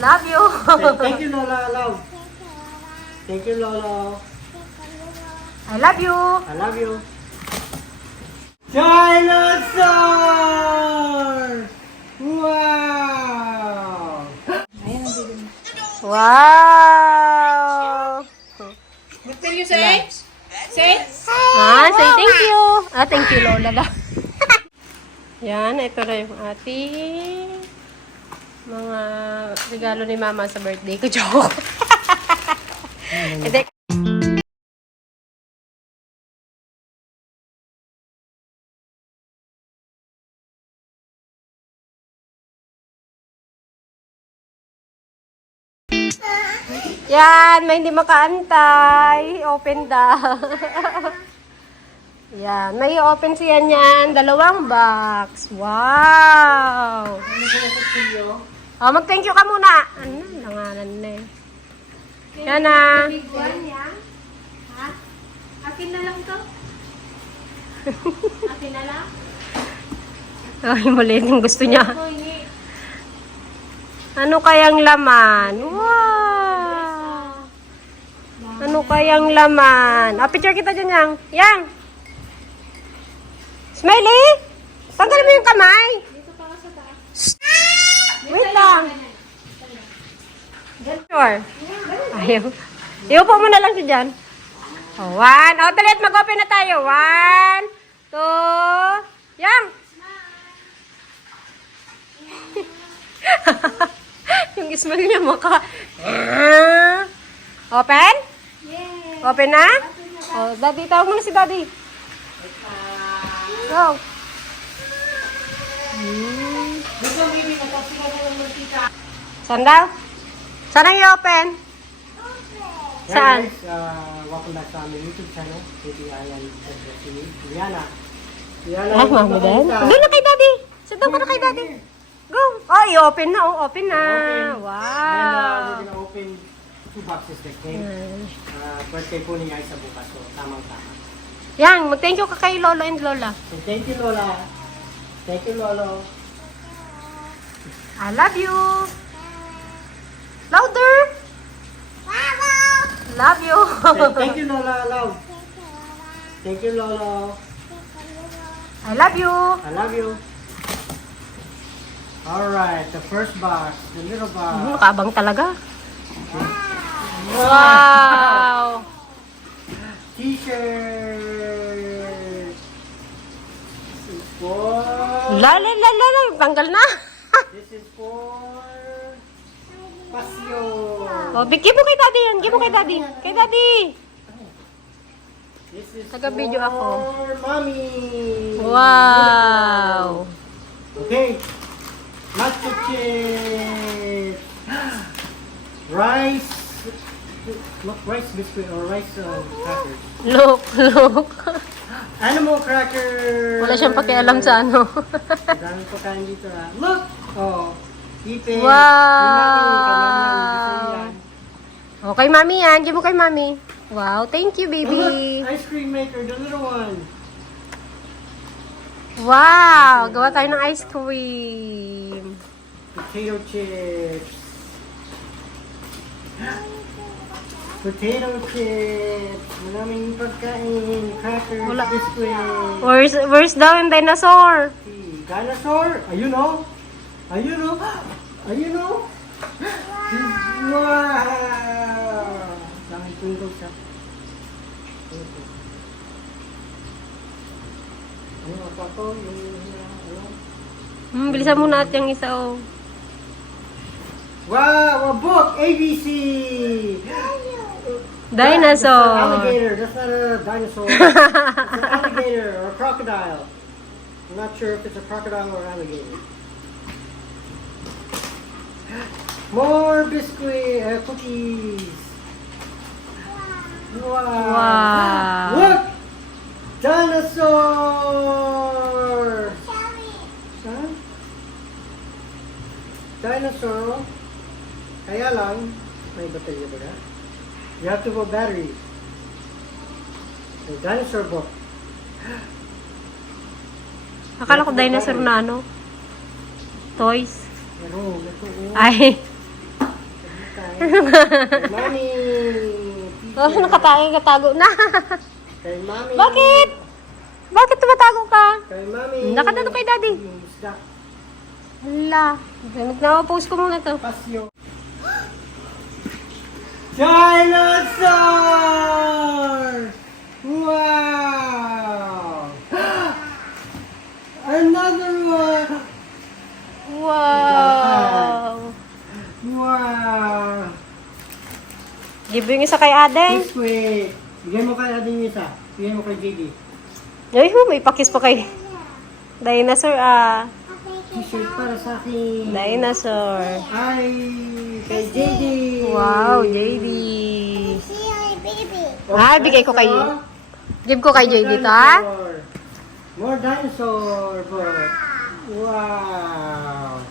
Love you. Thank you, Lola. Love. Thank you, Lolo. I love you. I love you. Dinosaur! Wow! Wow. What will you say? Say? Say thank you. Thank you, Lola daw. Yan, ito na yung ating mga regalo ni Mama sa birthday ko. Joke. Hindi. Yan, may hindi makaantay. Open daw. Yan, may open siya niyan. 2 box. Wow! Oh, mag-thank you ka muna. Ano? Langanan na eh. Yan na. Big one, yan. Ha? Akin na lang to? Akin na lang? Ay, maliit yung gusto niya. Ako, hindi. Ano kayang laman? Wow! Ano kayang laman? Picture kita dyan, Yang. Yang! Smiley! Tanggalin mo yung kamay! Dito pa ka sa taas. Wait lang. Sure. Ayaw. Iupo mo na lang siya dyan. 1. Dalit, mag-open na tayo. 1, 2, Yang! Yung smile niya mukha. Open? Yay! Open na? Daddy, tawag mo na si Daddy. Go. Saan daw? Saan ang i-open? Saan? Hey guys, welcome back sa aming YouTube channel. Baby Ayan, Rihanna. Ay, mami din. Doon na kay Daddy. Sit down ka na kay Daddy. Go. Oh, i-open na. Oh, open na. And Wow. we're gonna open 2 boxes that came. Birthday po ni Isa bukas, so tamang-tama. Yang, mag-thank you ka kay Lolo and Lola. And thank you, Lola. Thank you, Lolo. I love you. Louder. Love you. Thank you, Lola. Love. Thank you, Lolo. I love you. I love you. Alright, the first box, the little box. Nakabang talaga. Wow. T-shirt. This is for... La. Tanggal na. This is for... Pasio. Oh, bigyan mo kay Daddy yan. Give mo kay Daddy. Kay Daddy. This is Taga-video for ako. Mommy. Wow. Okay. Nacho chips. Rice. What rice biscuit or rice crackers? Look. Animal crackers. Wala siyang pakialam sa ano. Dami pa kain dito ha. Look! Oh. Ipin. Wow. Oh, kay Mami yan. Give mo kay Mami. Wow, thank you, baby. Look! Ice cream maker, the little one. Wow, gawa tayo ng ice cream. Potato chips. Potato chips. Maraming pagkain. Crackers, Wala. biscuit. Where's daw yung dinosaur? Dinosaur? Ayun o. Ayun o. Ayun o. Wow! Daming tungkol siya. Ano pa to? Yung Bilisan mo na at yung isa, oh. wow! A book! ABC! That's Dinosaur. an alligator. That's not a dinosaur. It's an alligator or a crocodile. I'm not sure if it's a crocodile or alligator. More biscuit cookies. Wow. Look! Dinosaur! Huh? Dinosaur. Kaya lang, may baterya ba na? You have to put battery. The dinosaur book. Akala ko dinosaur na ano. Toys. Ano, ito. Ay. Mami. Oh, nakatago na. Kay Mami. Bakit? Bakit tumatago ka? Kay Mami. Nakadano kay Daddy. Isda. Hala. Nagna-post ko muna to. Pasyo. Dinosaur! Wow! Another one! Wow. Wow! Give yung isa kay Adeng. This way. Bigyan mo kay Ading isa. Bigyan mo kay JD. Ay, may pakis pa kay Dinosaur T-shirt para sa akin. Dinosaur. Ay, kay JD. Wow, JD. Bigay ko kay... Dinosaur. Give ko kay JD to, Dinosaur. More dinosaur. Wow.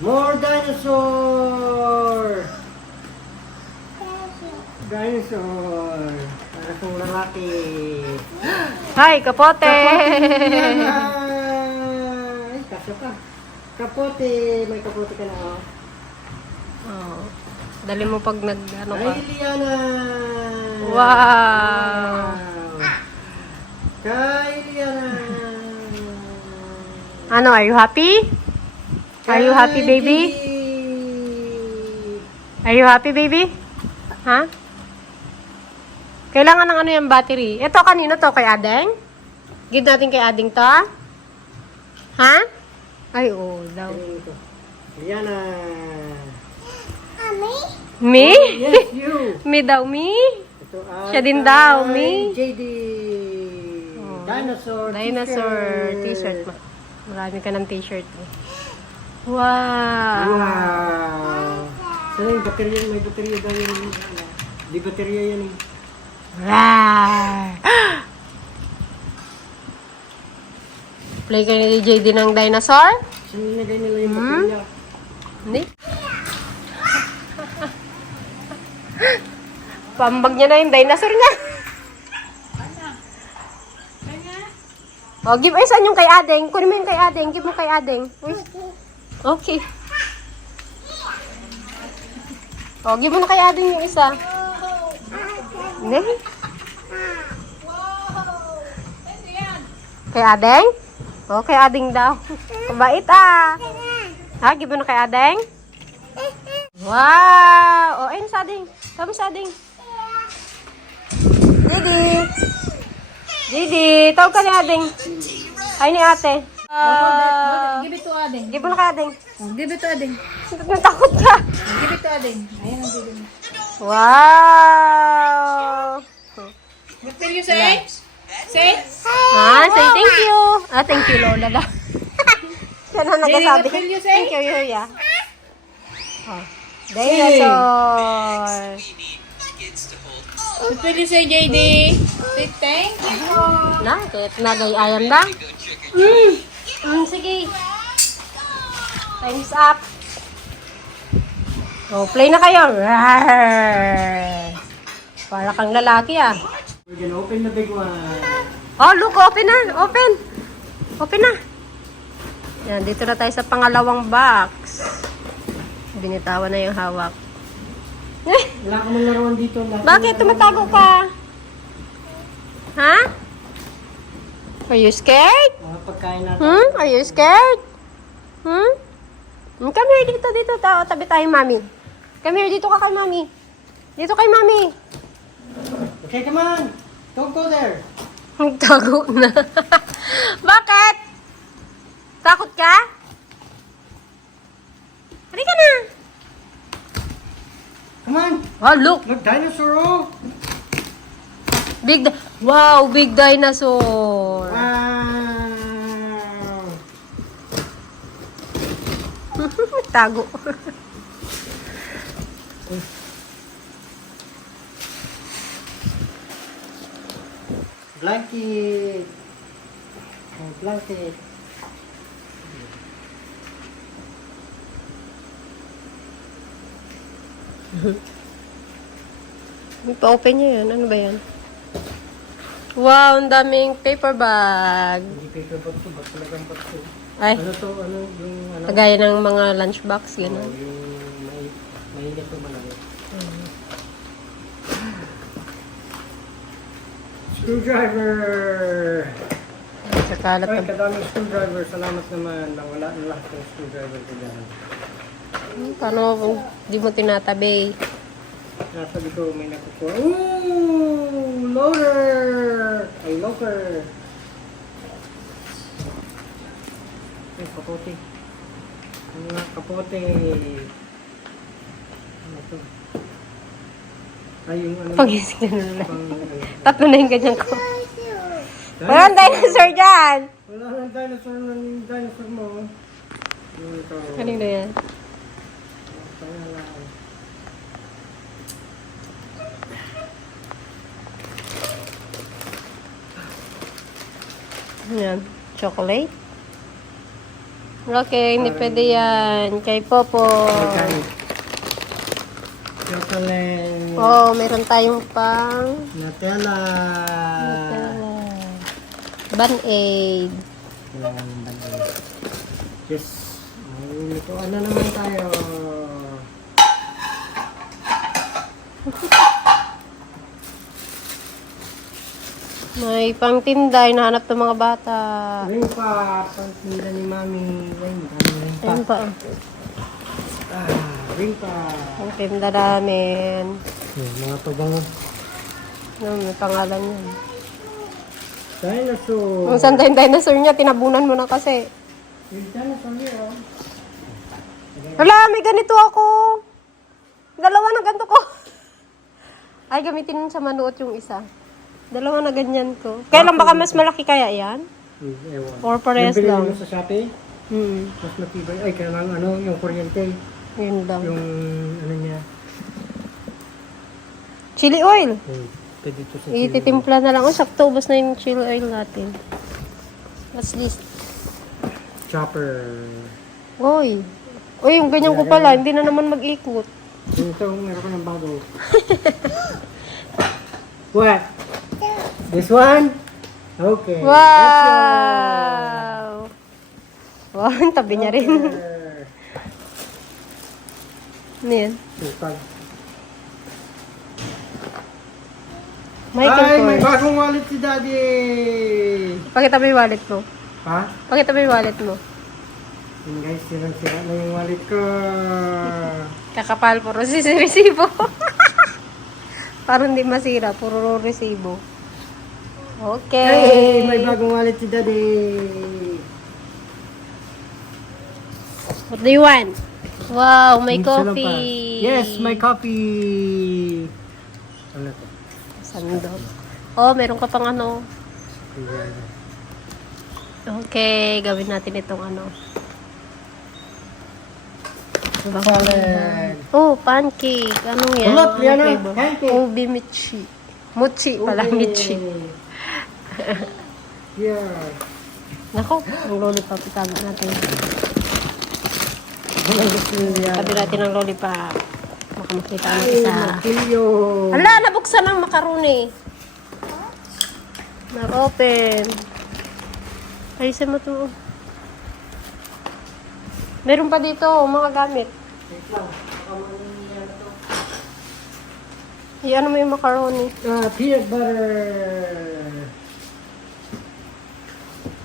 More dinosaur. Dinosaur. Para kang lalaki. Hi, kapote! Ay, kaso ka. Kapote. May kapote ka na, oh. Oh. Dali mo pag ano ka. Ay, Liana. Wow. Kay Liana. Ano, are you happy? Are you happy, baby? Are you happy, baby? Ha? Kailangan ng ano yung battery. Ito, kanino to? Kay Adeng? Give natin kay Adeng to? Ha? Ay, oo daw. Liana. Me? Yes, you. Me daw, me? Ito ay Siya din daw, kay me. JD. Dinosaur. Dinosaur t-shirt. Marami ka ng t-shirt. Wow. Wow. Saan yung baterya? May baterya daw yun. Di baterya yan eh. Wow. Play kayo ni JD ng dinosaur? Saan nilagay nila yung baterya? Hindi. Pambag niya na yung dinosaur niya. Oh, give ay saan yung kay Adeng? Kunin mo yung kay Adeng. Give mo kay Adeng. Uy. Okay. Oh, give mo na kay Adeng yung isa. Hindi. Kay Adeng? Oh, kay Adeng daw. Kabait ah. Ha, give mo na kay Adeng? Wow! Oh, ayun sa Adeng. Kami sa Adeng. Didi. Didi, tawag ka ni Adeng. Ay, ni ate. Give it to Ading. Give mo na kay Adeng. Give it to Ading. Natakot ka. Give it to Ading. Ayan ang bigyan mo. Wow! What will you say? Say? Say thank you. Thank you, Lola daw. Siya na nagsasabi. what will you say? Thank you, Yuya. Oh. Dinosaur. What will you say, JD? Say thank you. Na, kahit nagay-ayam lang. Sige. Time's up. Oh, play na kayo. Rawr. Para kang lalaki ah. We're gonna open the big one. Oh, look, open na. Open. Open na. Yan, dito na tayo sa pangalawang box. Binitawan na yung hawak. Wala ka mang laruan dito. Bakit? Tumatago ka? Ha? Are you scared? Mga pagkain natin. Are you scared? Come here, dito. Tabi tayo, mami. Come here, dito ka kay mami. Dito kay mami. Okay, come on. Don't go there. Tago na. Bakit? Takot ka? Halika na. Come on. Oh, look. Look, dinosaur. Oh. Wow, big dinosaur. Wow. Tago. Blanket. Oh, blanket. Pa-open niya yan. Ano ba yan? Wow, ang daming paper bag. Hindi paper bag to, ba't talagang bag to? Ay, Ano to? Ano yung ano? kagaya ng mga lunchbox, Oh, gano'n. yung Mainit o malamig. Screwdriver! Sa kalat Ay, na. kadaming screwdriver. Salamat naman. Nawala na lahat ng screwdriver ko dyan. Paano kung di mo tinatabi? Nasa dito may nakukuha. Ooh! Loader! Ay, locker! Ay, kapote. Mga kapote. Ano to? Ay, yung ano. Pagising na lang. Pang, ano. Tatlo na yung ganyan ko. Walang dinosaur dyan! Wala nang dinosaur na yung dinosaur mo. Yung ito. Kanino yan? Kaya lang. Yan. Chocolate? Okay, hindi pwede yan. Kay Popo. Organic. Chocolate. Oh, meron tayong pang Nutella. Band-Aid. Kailangan ng banda. Yes. Ay, ito. Ano naman tayo? May pangtinda, hinahanap ng mga bata. Ring pa. Pagtinda ni Mami. Ay, ring pa. Ayun pa. Ring pa. Ang tinda namin. Mga pabango. May pangalan yun. Dinosaur. Kung saan tayong dinosaur niya, tinabunan mo na kasi. Yung dinosaur niya, oh. Hala, may ganito ako. Dalawa na ganito ko. Ay, gamitin mo sa manuot yung isa. Dalawa na ganyan ko. Kailan baka mas malaki kaya yan? Ewan. Or parehas yung binili lang? mo sa Shopee, mas matibay. Ay, kailangan ano, yung kuryente. Yun lang. Yung ano niya. Chili oil. Pwede ito sa Ititimpla na lang. Oh, sakto. Ubus na yung chili oil natin. What's this? chopper. Uy. Uy, yung ganyan ko pala. Hindi na naman mag-ikot. Ito, meron ko ng bago. What? This one? Okay. Wow! Wow, ang tabi niya rin. Ano yan? Sipag. Michael Ay, may Kors. bagong wallet si Daddy! Pakita mo yung wallet mo. Ha? Pakita mo yung wallet mo. Yun guys, sirang-sira na yung wallet ko. Kakapal, puro resibo. Parang hindi masira, puro resibo. Okay. Hey, may bagong wallet si Daddy! What do you want? Wow, may Yung salapa. coffee. Yes, may coffee! Ano to? Sandok. Oh, meron ka pang ano. Okay, gawin natin itong ano. Salad! Oh, pancake. Anong yan? Ulot, Anong yan, flavor? pancake. Ubi michi. Mochi pala, michi. Yeah. Nako, ang lollipop itago natin. Walang gusto niya. Tabi natin ang lollipop. Baka makita ang isa. Kilyo! Hala, nabuksan ang macaroni. Na-open. Ayusin mo to. Meron pa dito, mga gamit. Wait lang. Baka mangyayari na to. Iyan mo yung macaroni. Peanut butter!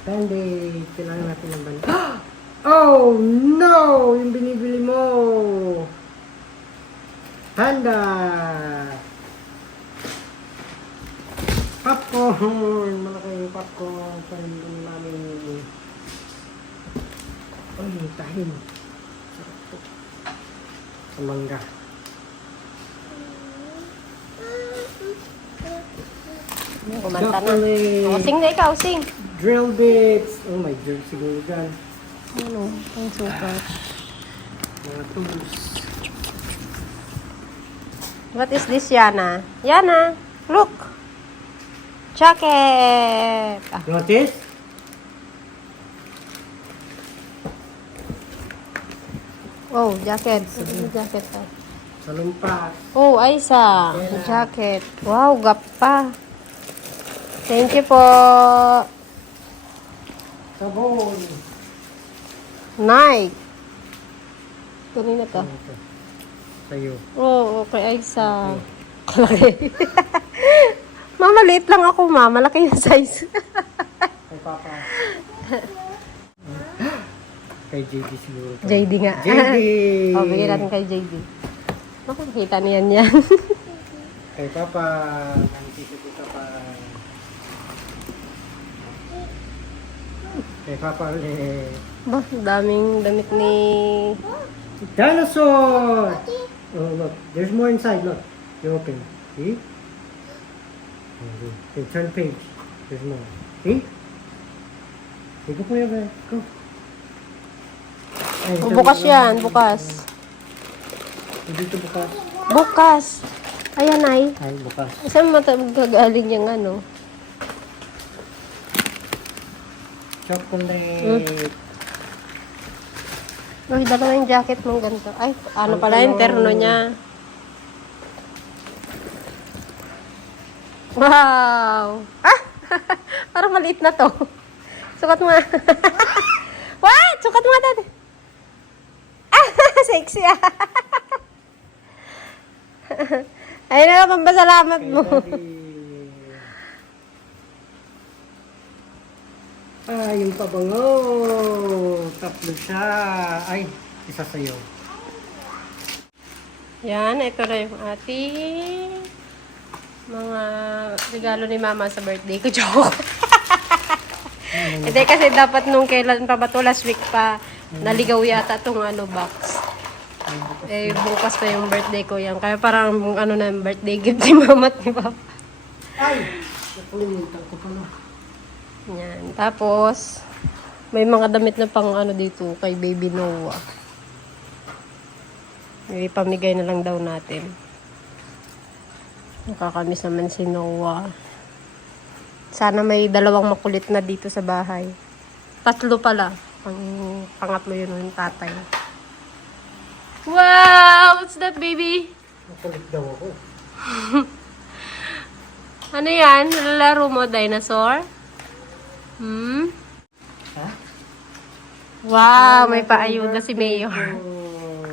Candy! Kailangan natin ng banda. Oh no! Yung binibili mo! Panda! Popcorn! Malaki yung popcorn. Panin namin. Ay, tahin. Sarap to. Sa mangga. Kumanta na. Chocolate. O, sing na ikaw, sing. Drill bits. Oh my God, siguro dyan. Ano, ang super. Mga tools. What is this, Yana? Yana, look. Jacket. Ah, Notice? oh, jacket. Ano jacket ah? Salumpas. Oh, Aisa. Jacket. Wow, gapa. Thank you po. Sabon. Nike. Kanina to. Sa'yo. Oo, kay Aiza. Kalaki. Mama, liit lang ako, ma. Malaki yung size. Kay Papa. Kay JD siguro. to. JD nga. JD! O, bigyan natin kay JD. Ako, kita niyan yan. Kay Papa. Nandito dito pa. Kay Papa ulit. Ba, daming damit ni... Dinosaur! Oh, look. There's more inside. Look. You open. See? Okay, turn page. There's more. See? Okay, go play over there. Go. Ay, Oh, bukas yan, bukas. Dito bukas. Bukas. Ayan, ay. Ay, bukas. Saan magagaling yung ano? Chocolate. Uy, dalawa yung jacket mong ganito. Ay, ano pala yung terno niya. Wow! Ah! Parang maliit na to. Sukat mo nga. What? Sukat mo nga dati. Ah! Sexy ah! Ayun na lang, pampasalamat Kay mo. Daddy. Ah, yung pabango. Tatlo siya. Ay, isa sa'yo. Yan, ito na yung ating mga regalo ni Mama sa birthday ko. Joke. Hindi kasi dapat nung kailan pa ba to, last week pa, naligaw yata itong ano, box. Eh, bukas pa yung birthday ko yan. Kaya parang ano na yung birthday gift ni Mama at ni Papa. Ay! Nakalimutan ko pala. Yan. Tapos, may mga damit na pang ano dito kay Baby Noah. May pamigay na lang daw natin. Nakakamiss naman si Noah. Sana may dalawang makulit na dito sa bahay. 3 pala. Pangatlo yun yung tatay. Wow! What's that, baby? Nakulit daw ako. Ano yan? Nalalaro mo, dinosaur? Hmm? Ha? Wow! May paayuda si Mayor. Oh.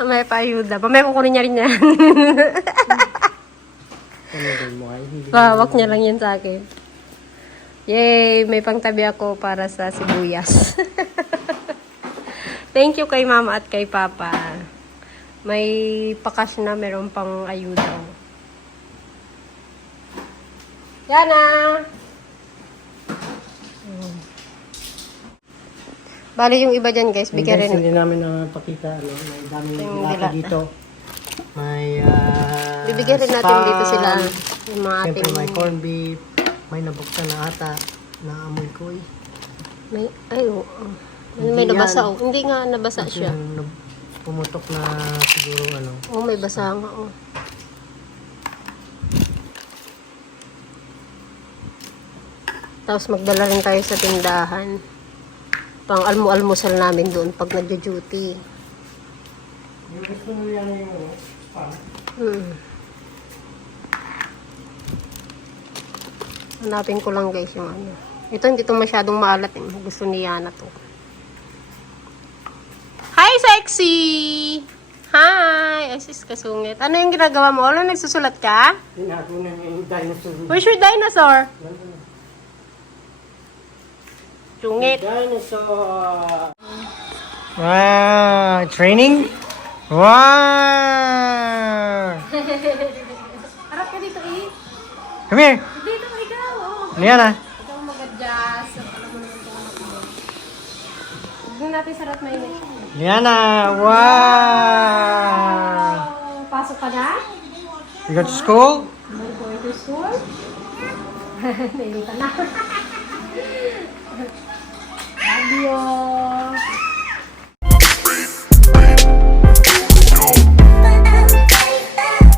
May paayuda. Mamaya kukunin niya rin yan. Ano din mo ay hindi. Wag niya lang yan sa akin. Yay! May pangtabi ako para sa sibuyas. Thank you kay Mama at kay Papa. May pakas na meron pang ayuda. Yana! Bali yung iba dyan guys, bigyan Guys, rin. hindi namin napakita. Ano, may daming Yung dilata dilata. dito. May Bibigyan rin natin spam. dito sila. Yung mga Siyempre ating... may corned beef. May nabuksan na ata. Naamoy ko eh. May, ay, oo. May Hindi nabasa. yan. Oh. Hindi nga nabasa Kasi siya. pumutok na siguro ano. Oh, may basa nga. Oh. Tapos magdala rin tayo sa tindahan. Pang almusal namin doon pag nagjo-duty. Yung gusto nyo yan yung spam. Hanapin ko lang guys yung ano. Ito hindi to masyadong maalat eh. Gusto ni Yana to. Hi, sexy! Hi! Ay, sis, kasungit. Ano yung ginagawa mo? Ano, nagsusulat ka? Tinago na niya yung dinosaur. Where's your dinosaur? Sungit. Dinosaur! Wow! Training? Wow! Harap ka dito eh. Come here! Dito ikaw. Oh. Ano yan ah? Ikaw mag-adjust. Alam mo naman kung ano ko. Huwag na natin sarap mainit. Liana! Wow! Pasok ka na? You go to school? Are you going to school? Nainitan na.